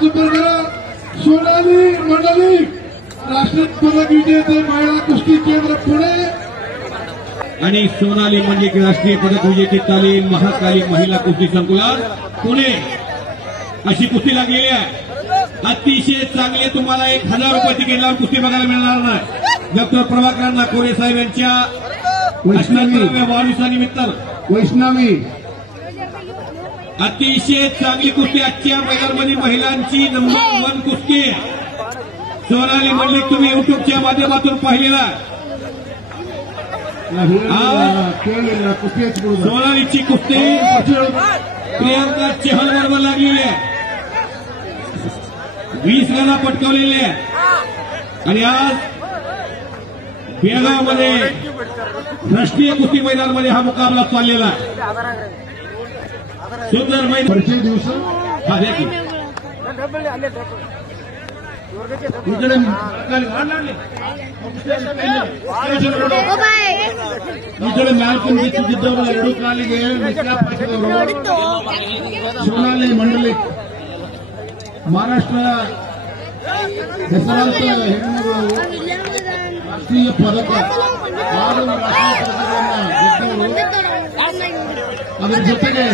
हात उपर करा. सोनाली मंडळी राष्ट्रीय पदक विजेते महिला कुस्ती केंद्र पुणे आणि सोनाली मंडलिक राष्ट्रीय पदक विजेते तालीम महाकाली महिला कुस्ती संकुलात पुणे अशी कुस्ती लागलेली आहे. अतिशय चांगले तुम्हाला 1000 रुपये तिकीट लावून कुस्ती बघायला मिळणार नाही. डॉक्टर प्रभाकर नाकोरे साहेब यांच्या 88व्या वाढदिवसानिमित्त वैष्णवी अतिशय चांगली कुस्ती आजच्या मैदानामध्ये महिलांची नंबर 1 कुस्ती सोनाली मंडलिक तुम्ही युट्यूबच्या माध्यमातून पाहिलेला सोनालीची कुस्ती प्रियांका चहल बरोबर लागलेली आहे. 20 गदा पटकावलेले आहे आणि आज बेळगावमध्ये राष्ट्रीय कुस्ती मैदानामध्ये हा मुकाबला चाललेला आहे. सुंदर मैदान परिचय दिवस हा देखील इकडे इकडे ಮ್ಯಾಲ್ಕಮ್ ಗೆದ್ದಿದ್ದವರು 2 ಕಾಲಿಗೆ ಮಿಶ್ರಾ ಪಾಟೀಲ್ ಸೋನಾಲಿ ಮಂಡಲಿಕ್ ಮಹಾರಾಷ್ಟ್ರ ಹೆಸರಾಂತ ಹೆಣ್ಣುಮಗಳು ರಾಷ್ಟ್ರೀಯ ಪದಕ 6 ರಾಷ್ಟ್ರೀಯ ಪದಕಗಳನ್ನು ಗೆದ್ದವರು. ಅದರ ಜೊತೆಗೆ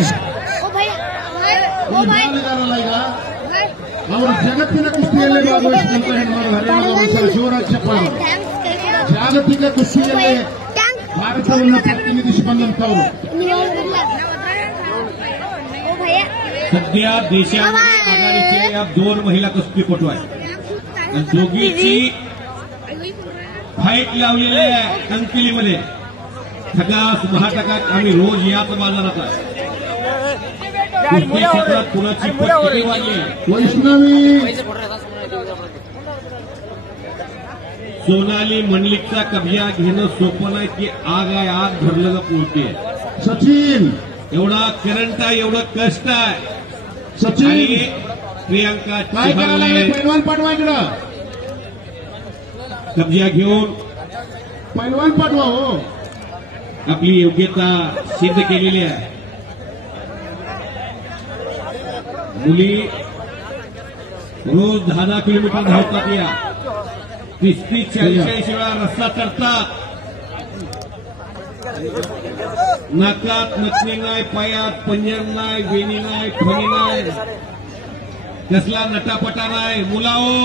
ಬಾಲಿಗಾರಲ್ಲ ಈಗ ಅವರು ಜಗತ್ತಿನ ಕುಸ್ತಿಯಲ್ಲಿ ಭಾಗವಹಿಸಿದಂತ ಹೆಣ್ಣುಮಗಳು ಹರಿಯಾಣದ ಶಿವರಾಜ್ ಚಪ್ಪಾಳೆ ಜಾಗತಿಕ ಕುಸ್ತಿಯಲ್ಲಿ भारताವನ್ನು प्रतिनिधिशी ಬಂದಂತವರು. सध्या देशामध्ये आघाडीचे या 2 महिला कुस्तीपटू आहेत. दोघीची फाईट लावलेली आहे अंकलीमध्ये. ठगास महाटकात आम्ही रोज याच बाजारात आहे. कुस्ती क्षेत्रात कुणाची पटकी वाढली. वैष्णवी सोनाली मंडलिकचा कब्जा घेणं सोपं नाही. की आग आहे, आग भरलं पोहते. सचिन एवढा करंट आहे, एवढं कष्ट आहे. सचिन प्रियांका काय करायला लागले पैलवान पाठवा इकडं. कब्जा घेऊन पैलवान पाठवा हो. आपली योग्यता सिद्ध केलेली आहे. मुली रोज 10 किलोमीटर धावतात. या 30-40 वेळा रस्ता चढतात. नाकात नथनी नाही, पायात पंजर नाही, वेणी नाही, फणी नाही, कसला नटापटा नाही. मुलाओ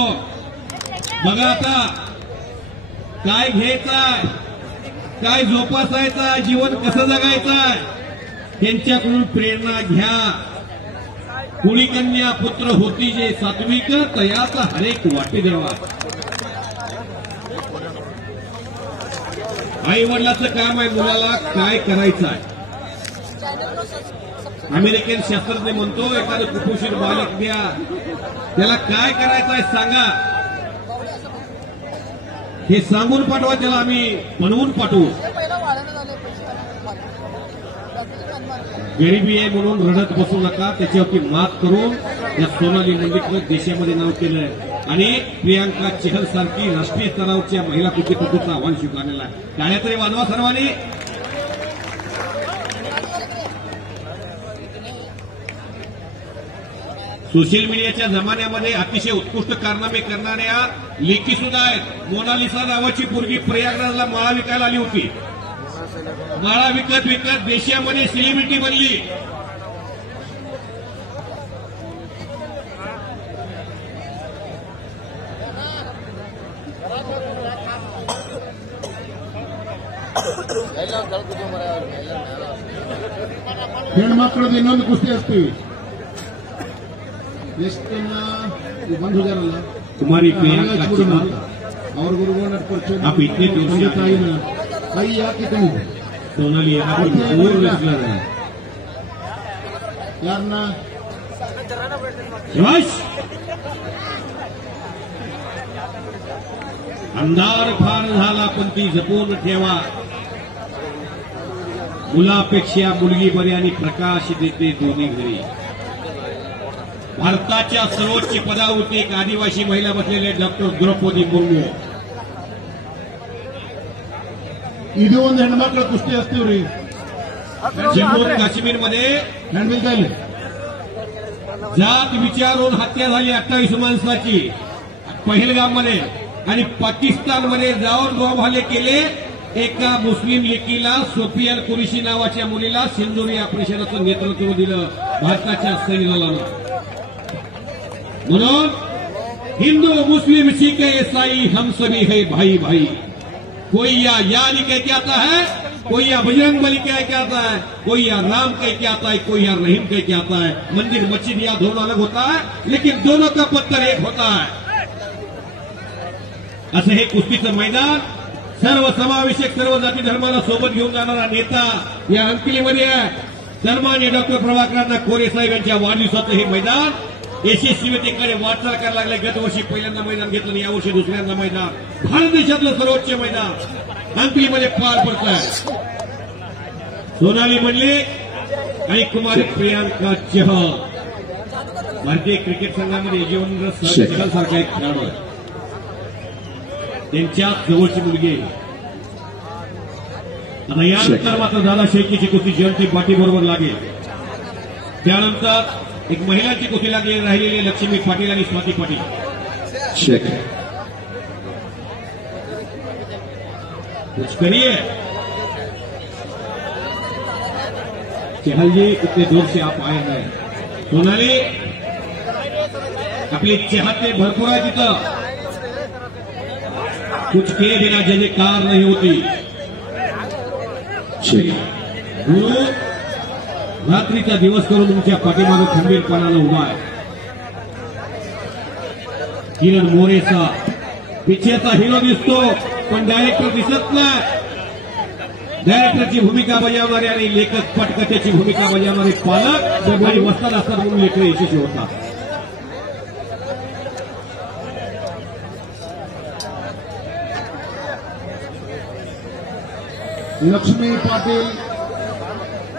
बघा आता काय घ्यायचंय, काय जोपासायचं, जीवन कसं जगायचंय त्यांच्याकडून प्रेरणा घ्या. कुणी कन्या पुत्र होती जे सात्विक तयाचा हरेक वाटे देवा. आई वडिलाचं काम आहे मुलाला काय करायचं आहे. अमेरिकन शास्त्रज्ञ म्हणतो एखादं कुपोषित बालक द्या, त्याला काय करायचं आहे सांगा, हे सांगून पाठवा, त्याला आम्ही बनवून पाठवू. गरिबी आहे म्हणून रडत बसू नका, त्याच्यावरती मात करून या सोनाली मंडलिकनं देशामध्ये नाव केलंय आणि प्रियांका चहल सारखी राष्ट्रीय स्तरावरच्या महिला कुस्तीपटूचं आव्हान स्वीकारलेलं आहे. टाळ्या तरी वाजवा सर्वांनी. सोशल मीडियाच्या जमान्यामध्ये अतिशय उत्कृष्ट कारनामे करणाऱ्या लेखी सुद्धा आहेत. मोनालिसा नावाची पोरगी प्रयागराजला माळा विकायला आली होती. माळा विकत विकत देशामध्ये सेलिब्रिटी बनली. ಹೆಣ್ಮಕ್ಳದ್ದು ಇನ್ನೊಂದು ಕುಸ್ತಿ ಹಚ್ತೀವಿ. ಎಷ್ಟು ಬಂದ್ ಹೋಗ್ಯಾರಲ್ಲ कुमारी प्रियांका ಅವ್ರ ಗುರುಗಳು ನಡ್ಕೊಳ್ತೀವಿ. आप इतने ತಂದೆ ತಾಯಿನ ಕೈ ಯಾಕೆ ತಂದು सोनाली ಯಾರನ್ನ अंधार फार झाला पण ती जपून ठेवा. मुलापेक्षा मुलगी बरी आणि प्रकाश देते दोन्ही घरी. भारताच्या सर्वोच्च पदावरती एक आदिवासी महिला बसलेले डॉक्टर द्रौपदी मुर्मू. ಇದು ಒಂದು ಹೆಣ್ಮಕ್ಳ ಕುಸ್ತಿ ಹಚ್ತೀವ್ರಿ. जम्मू काश्मीरमध्ये ಹ್ಯಾಂಡ್ಬಿಲ್ जात विचारून हत्या झाली 28 माणसाची पहलगाममध्ये आणि पाकिस्तानमध्ये जाऊन बॉम्ब हल्ले केले. एका मुस्लिम लेकीला सोफिया कुरेशी नावाच्या मुलीला सिंदुरी ऑपरेशनचं नेतृत्व दिलं भारताच्या सैन्याला. म्हणून हिंदू मुस्लिम सिख ईसाई हम सभी है भाई भाई. कोई या नहीं कह के आता है, कोई या बजरंग बली कह के आता है, कोई या राम कह के आता है, कोई या रहीम कह के आता है. मंदिर मस्जिद या दोनों अलग होता है, लेकिन दोनों का पत्थर एक होता है. असं हे कुस्तीचं मैदान सर्व समावेशक सर्व जाती धर्माला सोबत घेऊन जाणारा नेता या अंकलीमध्ये आहे. सन्मान्य डॉक्टर प्रभाकरनाथ कोरे साहेब यांच्या वाढदिवसाचं हे मैदान यशस्वीतेकडे वाटचाल करायला लागले. गत वर्षी पहिल्यांदा मैदान घेतलं आणि यावर्षी दुसऱ्यांदा मैदान. भारत देशातलं सर्वोच्च मैदान अंकलीमध्ये पार पडत आहे. सोनाली मंडलिक आणि कुमारी प्रियांका चहल भारतीय क्रिकेट संघामध्ये यजुवेंद्र चहल सारखा एक खेळाडू आहे. त्यांच्या जवळची मुलगी. आता यानंतर मात्र दादा शेळकेची कुस्ती जयंती पाटील बरोबर लागेल. त्यानंतर एक महिलांची कुस्ती लागली राहिलेली लक्ष्मी पाटील आणि स्वाती पाटील. कुछ करिए चहल जी, इतने दूर से आप आए हैं. सोनाली आपले चाहते भरपूर आहे तिथं. कुछ के बिना जयकार नहीं होती. गुरु रात्रीचा दिवस करून तुमच्या पाठीमागे खंबीरपणानं उभा आहे. किरण मोरेचा पिक्चरचा हिरो दिसतो, पण डायरेक्टर दिसत नाही. डायरेक्टरची भूमिका बजावणारे आणि लेखक पटकथेची भूमिका बजावणारे पालक आणि वस्ताद असतात म्हणून लेखक यशस्वी होतात. लक्ष्मी पाटील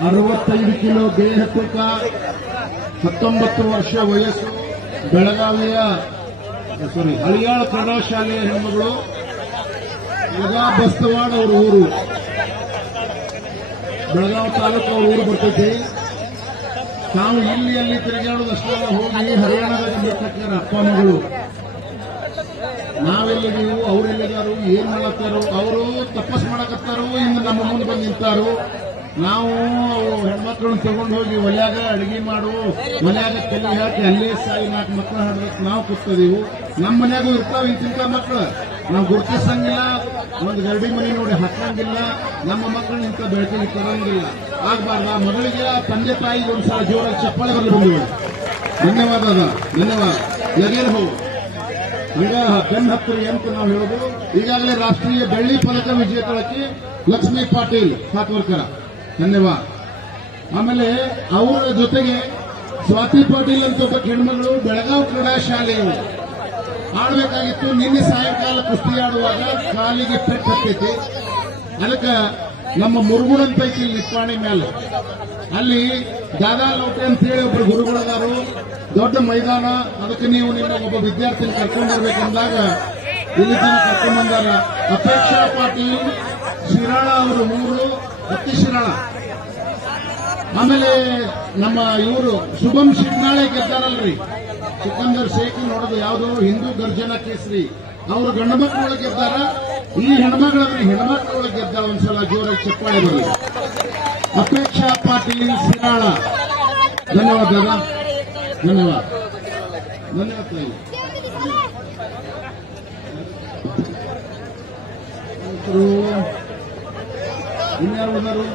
65 ಕಿಲೋ ದೇಹ ತೂಕ, 19 ವರ್ಷ ವಯಸ್ಸು, ಬೆಳಗಾವಿಯ ಹಳಿಯಾಳ ಪ್ರೌಢಶಾಲೆಯ ಹೆಣ್ಣುಗಳು. ಯಲಗಾ ಬಸ್ತವಾಡ ಅವರ ಊರು, ಬೆಳಗಾವಿ ತಾಲೂಕು ಅವ್ರ ಊರು ಬರ್ತೈತಿ. ತಾವು ಇಲ್ಲಿ ಅಲ್ಲಿ ತಿರುಗಾಡೋದಷ್ಟೇ ಹೋಗಿ ಹರಿಯಾಣದಾಗ ಬಂದಿರ್ತಕ್ಕ ಅಪ್ಪ ಮಗಳು. ನಾವೆಲ್ಲಿದ್ದೀವು, ಅವರೆಲ್ಲಿದ್ದಾರು, ಏನ್ ಮಾಡತ್ತಾರೋ, ಅವರು ತಪಸ್ ಮಾಡಕತ್ತಾರೋ, ಇನ್ನು ನಮ್ಮ ಮುಂದೆ ಬಂದು ನಿಂತಾರು. ನಾವು ಹೆಣ್ಮಕ್ಳನ್ನ ತಗೊಂಡು ಹೋಗಿ ಒಲ್ಯಾಗ ಅಡಿಗೆ ಮಾಡು, ಒಲ್ಯಾಗ ಕಲಿ ಹಾಕಿ ಅಲ್ಲೇ ಸಾಯಿ 4 ಮಕ್ಕಳು ಹಾಡ್ಬೇಕು ನಾವು ಕೂತ್ತೀವಿ. ನಮ್ಮ ಮನ್ಯಾಗೂ ಇರ್ತಾವ ಇಂತಿಂತ ಮಕ್ಕಳು, ನಾವು ಗುರುತಿಸಂಗಿಲ್ಲ. ಒಂದು ಗರಡಿ ಮನೆ ನೋಡಿ ಹಾಕಂಗಿಲ್ಲ. ನಮ್ಮ ಮಕ್ಕಳನ್ನ ಇಂಥ ಬೆಳಕಿಗೆ ತರಂಗಿಲ್ಲ. ಆಗ್ಬಾರ್ದ. ಮಗಳಿಗೆ ತಂದೆ ತಾಯಿಗೆ ಒಂದ್ಸಲ ಜೋರಾಗಿ ಚಪ್ಪಾಳೆ ಬರಲಿ ಬಂದಿವೆ. ಧನ್ಯವಾದ ಅದ, ಧನ್ಯವಾದ. ಲಗೇನ್ ಹೋಗು ಹಂಗ ಬೆನ್ ಹತ್ತಿರಿ ಅಂತ ನಾವು ಹೇಳೋದು. ಈಗಾಗಲೇ ರಾಷ್ಟ್ರೀಯ ಬೆಳ್ಳಿ ಪದಕ ವಿಜೇತಳಕ್ಕೆ ಲಕ್ಷ್ಮೀ ಪಾಟೀಲ್ ಸಾತ್ವರ್ಕರ, ಧನ್ಯವಾದ. ಆಮೇಲೆ ಅವರ ಜೊತೆಗೆ ಸ್ವಾತಿ ಪಾಟೀಲ್ ಅಂತ ಒಬ್ಬ ಹೆಣ್ಮಗಳು ಬೆಳಗಾವಿ ಕ್ರೀಡಾ ಶಾಲೆಯವರು ಆಡಬೇಕಾಗಿತ್ತು. ನಿನ್ನೆ ಸಾಯಂಕಾಲ ಕುಸ್ತಿ ಆಡುವಾಗ ಕಾಲಿಗೆ ಪೆಟ್ಟು ಹತ್ತೈತಿ. ಅದಕ್ಕೆ ನಮ್ಮ ಮುರುಗುಡನ್ ಪೈಕಿ ನಿಪ್ಪಾಣಿ ಮೇಲೆ ಅಲ್ಲಿ ದಾದಾ ಲೋಟೆ ಅಂತೇಳಿ ಒಬ್ಬರು ಗುರುಗಳದಾರು. ದೊಡ್ಡ ಮೈದಾನ, ಅದಕ್ಕೆ ನೀವು ನಿಮ್ಮ ಒಬ್ಬ ವಿದ್ಯಾರ್ಥಿನ ಕರ್ಕೊಂಡು ಬರ್ಬೇಕಂದಾಗ ಇಲ್ಲಿ ತನಕ ಕರ್ಕೊಂಡು ಬಂದಾರ. ಅಪೇಕ್ಷಾ ಪಾಟೀಲ್ ಶಿರಾಳ ಅವರು 3, ಅತ್ತಿ ಶಿರಾಳ. ಆಮೇಲೆ ನಮ್ಮ ಇವರು ಶುಭಂ ಶಿಗ್ನಾಳೆ ಗೆದ್ದಾರಲ್ರಿ, ಸಿಕಂದರ್ ಶೇಖ್ ನೋಡೋದು ಯಾವುದು ಹಿಂದೂ ಗರ್ಜನಾ ಕೇಸರಿ, ಅವರು ಗಂಡು ಮಕ್ಕಳೊಳಗೆ ಗೆದ್ದಾರ. ಈ ಹೆಣ್ಮಗಳನ್ನ ಹೆಣ್ಮಕ್ಳೊಳಗೆ ಗೆದ್ದ. ಒಂದ್ಸಲ ಜೋರಾಗಿ ಚಪ್ಪಾಳೆ ಬರಲಿ. ಅಪೇಕ್ಷಾ ಪಾಟೀಲ್ ಶಿರಾಳ, ಧನ್ಯವಾದ ದಾದಾ, ಧನ್ಯವಾದ, ಧನ್ಯವಾದ ತಾಯಿ. ಇನ್ಯಾರು ಬಂದರು?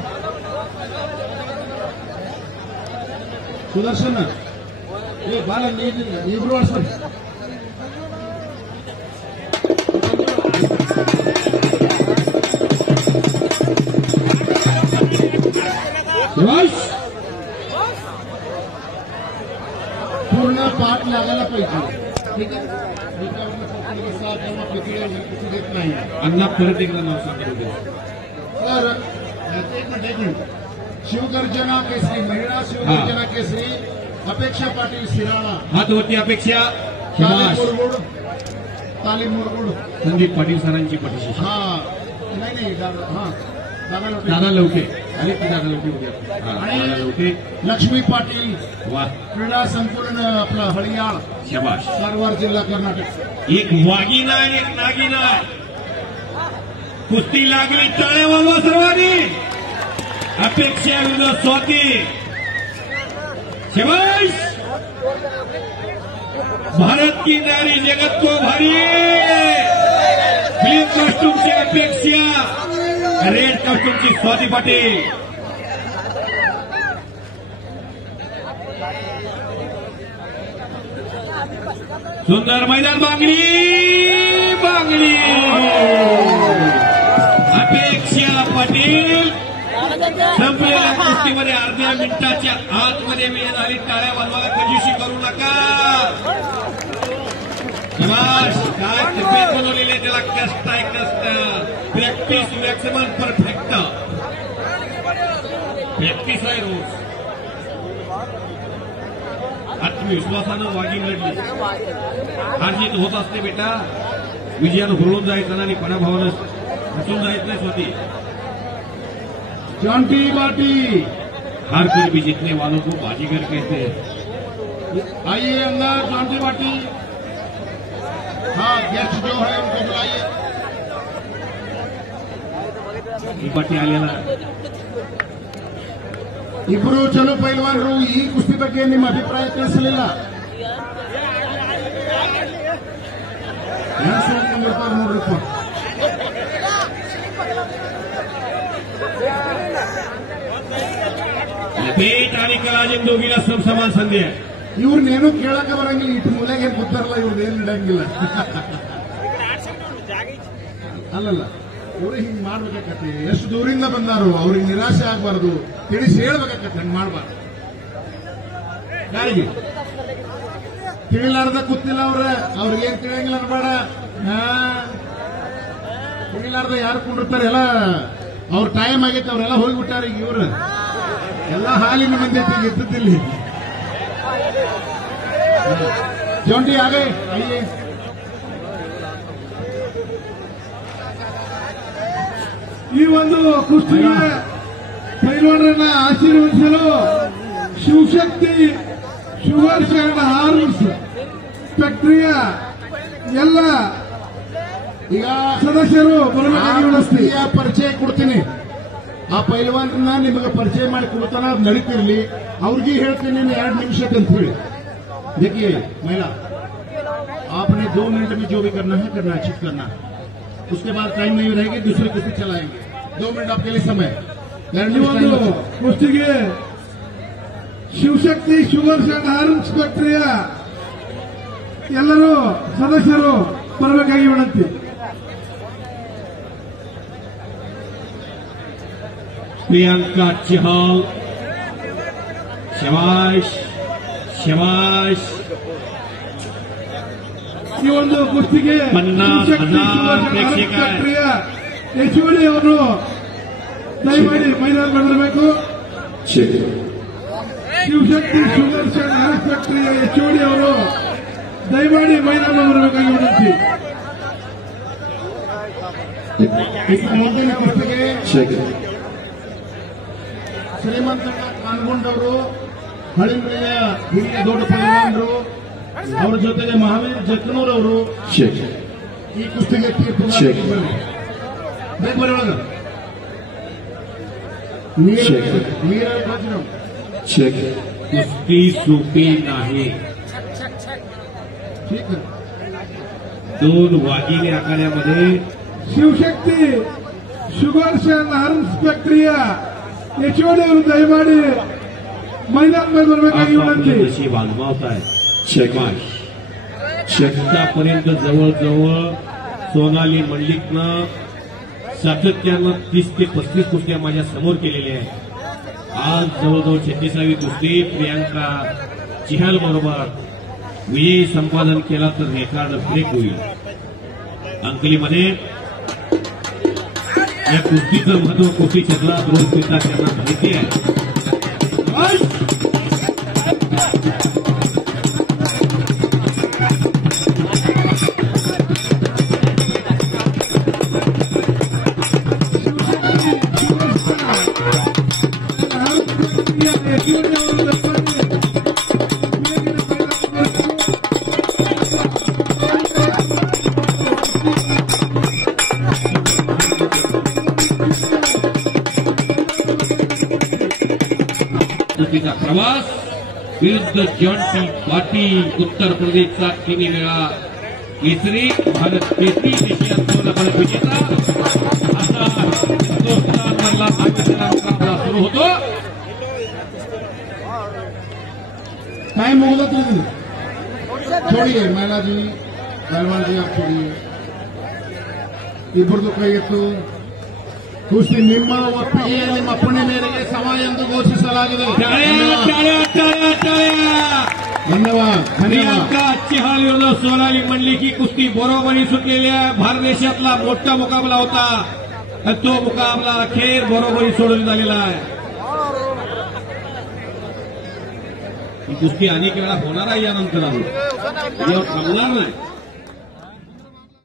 ಸುದರ್ಶನ ಬಾಲ ಇಬ್ರು ಆಡ್ಸ್ರಿ. पूर्ण पाठ लागायला पाहिजे. ठीक आहे, देत नाही. अण्णा परत एकदा नाव सांगितलं. तर एक मिनिट, शिवगर्जना केसरी, महिला शिवगर्जना केसरी अपेक्षा पाटील शिराळा. हात होती अपेक्षा तालीम मुरगुड संदीप पाटील सरांची पाठीशी. हा नाही, हा दादा लवके आणि लक्ष्मी पाटील वा क्रीडा संकुलन आपलं हळियाळ शबाश. कारवार जिल्हा कर्नाटक. एक वागिना आणि एक नागिना कुस्ती लागली. टाळ्या वाजवा सर्वांनी. अपेक्षा विरुद्ध स्वाती. शबाश. भारत की नारी जगत को भारी. ब्लू कॉस्ट्यूमची अपेक्षा, रेड कॉस्ट्यूमची स्वाती पाटील. सुंदर मैदान. बांगडी अपेक्षा पाटील. संपलेल्या कुस्तीमध्ये अर्ध्या मिनिटाच्या आतमध्ये वेळ झाली. टाळ्या वाजवायला कंजूशी करू नका. काय तब्येत बनवलेली आहे त्याला. कष्ट आहे कष्ट. Practice maximum perfect. प्रॅक्टिस आहे रोज. आत्मविश्वासानं वागिंग लढली. हारजीत होत असते बेटा. विजयानं हुरळून जायचं ना आणि पराभवानं हसून जायचं नाही स्वती. जॉन्टी बाटी. हार कर भी जीतने वालों को बाजीगर कहते हैं. आइए अंदर जॉन्टी बाटी. हाँ गेस्ट जो है उनको बुलाइए. ही पाटी आलेला. ಇಬ್ಬರು ಚಲೋ ಪೈಲ್ವಾನರು. ಈ ಕುಸ್ತಿ ಬಗ್ಗೆ ನಿಮ್ಮ ಅಭಿಪ್ರಾಯ ತಿಳಿಸಲಿಲ್ಲ. ನೋಡ್ರಿಪ್ಪ. पेट आणि कलाजिम दोघीला समान संधी आहे. ಇವ್ರನ್ನೇನು ಕೇಳಕ್ಕೆ ಬರಂಗಿಲ್ಲ. ಇಟ್ಟು ಮೂಲೆಗೆ ಏನ್ ಕೂತಾರಲ್ಲ ಇವ್ರನ್ನೇನು ಇಡಂಗಿಲ್ಲ. ಅಲ್ಲಲ್ಲ ಇವ್ರು ಹಿಂಗ್ ಮಾಡ್ಬೇಕಾಕತಿ. ಎಷ್ಟು ದೂರಿಂದ ಬಂದಾರು. ಅವ್ರಿಗೆ ನಿರಾಶೆ ಆಗ್ಬಾರ್ದು. ತಿಳಿಸಿ ಹೇಳ್ಬೇಕಾಕತಿ. ಹಂಗ್ ಮಾಡ್ಬಾರ್ದು. ಯಾರಿಗೆ ತಿಳಿಲಾರ್ದ ಕೂತಿಲ್ಲ ಅವ್ರಿಗೇನ್ ತಿಳಿಯಂಗಿಲ್ಲ ಅನ್ಬೇಡ. ತಿಳಿಲಾರ್ದ ಯಾರು ಕುಂಡಿರ್ತಾರೆ ಎಲ್ಲ. ಅವ್ರ ಟೈಮ್ ಆಗೈತೆ. ಅವರೆಲ್ಲ ಹೋಗಿಬಿಟ್ಟಾರ. ಈಗ ಇವ್ರು ಎಲ್ಲ ಹಾಲಿನ ಮಂದಿ ಗೆದ್ದಿಲ್ಲಿ. ಜೊಂಟಿ ಆಗೇ ಆಯ್ಯೆ. ಈ ಒಂದು ಕುಸ್ತಿಗೆ ಪೈಲ್ವಾನರನ್ನ ಆಶೀರ್ವದಿಸಲು ಶಿವಶಕ್ತಿ ಶುಗರ್ಸ್ ಅಂಡ್ ಆರ್ಮ್ಸ್ ಫ್ಯಾಕ್ಟರಿಯ ಎಲ್ಲ ಈಗ ಸದಸ್ಯರು ಬರಬೇಕಾಗಿ ವಿನಂತಿ. ಪರಿಚಯ ಕೊಡ್ತೀನಿ. ಆ ಪೈಲ್ವಾನರನ್ನ ನಿಮಗೆ ಪರಿಚಯ ಮಾಡಿ ಕೊಡ್ತಾನ. ಅದು ನಡೀತಿರ್ಲಿ. ಅವ್ರಿಗೆ ಹೇಳ್ತೀನಿ 2 ನಿಮಿಷಕ್ಕೆ ಅಂತ ಹೇಳಿ. देखिए महिला आपने 2 मिनट में जो भी करना है चिट करना. उसके बाद टाइम नहीं रहेगी. दूसरी कुस्ती चलाएंगे. 2 मिनट आपके लिए समय. ಈ ಒಂದು ಕುಸ್ತಿಗೆ ಶಿವಶಕ್ತಿ ಶುಗರ್ಸ್ ಅಂಡ್ ಆರ್ಮ್ಸ್ ಫ್ಯಾಕ್ಟರಿಯ ಎಲ್ಲರೂ ಸದಸ್ಯರು ಬರಬೇಕಾಗಿ ವಿನಂತಿ. प्रियंका चहल. शबाश शबाश. ಈ ಒಂದು ಕುಸ್ತಿಗೆ 50,000 ಪ್ರೇಕ್ಷಕ. ಫ್ಯಾಕ್ಟರಿಯ ಎಚ್ಒಡಿ ಅವರು ದಯಮಾಡಿ ಮೈದಾನ ಬರಬೇಕು. ಶಿವಶಕ್ತಿ ಶುಗರ್ಸ್ ಅಂಡ್ ಆರ್ಮ್ಸ್ ಫ್ಯಾಕ್ಟರಿಯ ಎಚ್ಒಡಿ ಅವರು ದಯಮಾಡಿ ಮೈದಾನ ಬರಬೇಕಾಗಿ ವಿನಂತಿ. ಮುಂದಿನ ಕುಸ್ತಿಗೆ ಶ್ರೀಮಂತಣ್ಣ ಕಾನ್ಗೊಂಡವರು ಹಳಿಂಬಳಿಯ ಹಿರಿಯ ದೊಡ್ಡ ಪೈಲ್ವಾನರು. ಅವರ ಜೊತೆಗೆ ಮಹಾವೀರ್ ಜತ್ನೂರ್ ಅವರು ಈ ಕುಸ್ತಿಗೆ ತೀರ್ಪು ಬರೀ ಒಳಗ कुस्ती सोपी नाही. ठीक आहे. 2 वागिणी आखाड्यामध्ये ಶಿವಶಕ್ತಿ ಶುಗರ್ಸ್ ಅಂಡ್ ಆರ್ಮ್ಸ್ ಫ್ಯಾಕ್ಟರಿಯ ಎಚ್ಒಡಿ ಅವರು ದಯಮಾಡಿ ಮೈದಾನ ಮೇಲೆ ಬರಬೇಕಾಗಿ ವಿನಂತಿ. जशी वाजवावताय. आतापर्यंत जवळजवळ सोनाली मंडलिकनं सातत्यानं 30 ते 35 कुस्त्या माझ्या समोर केलेल्या आहेत. आज जवळजवळ 36वी कुस्ती प्रियांका चिहल बरोबर विजयी संपादन केला तर रेकॉर्ड ब्रेक होईल. अंकलीमध्ये या कुस्तीचं महत्व कुस्ती क्षेत्रात रोज पिता त्यांना माहिती आहे. प्रवास विरुद्ध जॉन्टी पाटील उत्तर प्रदेशचा 3 वेळा केसरी भारत केसरी देशात सुवर्ण विजेता असा हिंदुस्थानमधला मुकाबला सुरू होतो. काय मोहलत नहीं छोड़िए महिला जी पहलवान जी आप छोड़िए ಇಬ್ಬರದು ಕೈ ಎತ್ತು ಕುಸ್ತಿ ನಿಮ್ಮ ಒಪ್ಪಿಗೆ ನಿಮ್ಮ ಅಪ್ಪಣೆ ಮೇರೆಗೆ ಸಮ ಎಂದು ಘೋಷಿಸಲಾಗಿದೆ. धन्यवाद. प्रियांका चहल विरुद्ध सोनाली मंडलिक की कुस्ती बरोबरी सुटलेली आहे. भारत देशातला मोठा मुकाबला होता आणि तो मुकाबला अखेर बरोबरी सोडून झालेला आहे. ही कुस्ती अनेक वेळा होणार आहे यानंतर थांबणार नाही.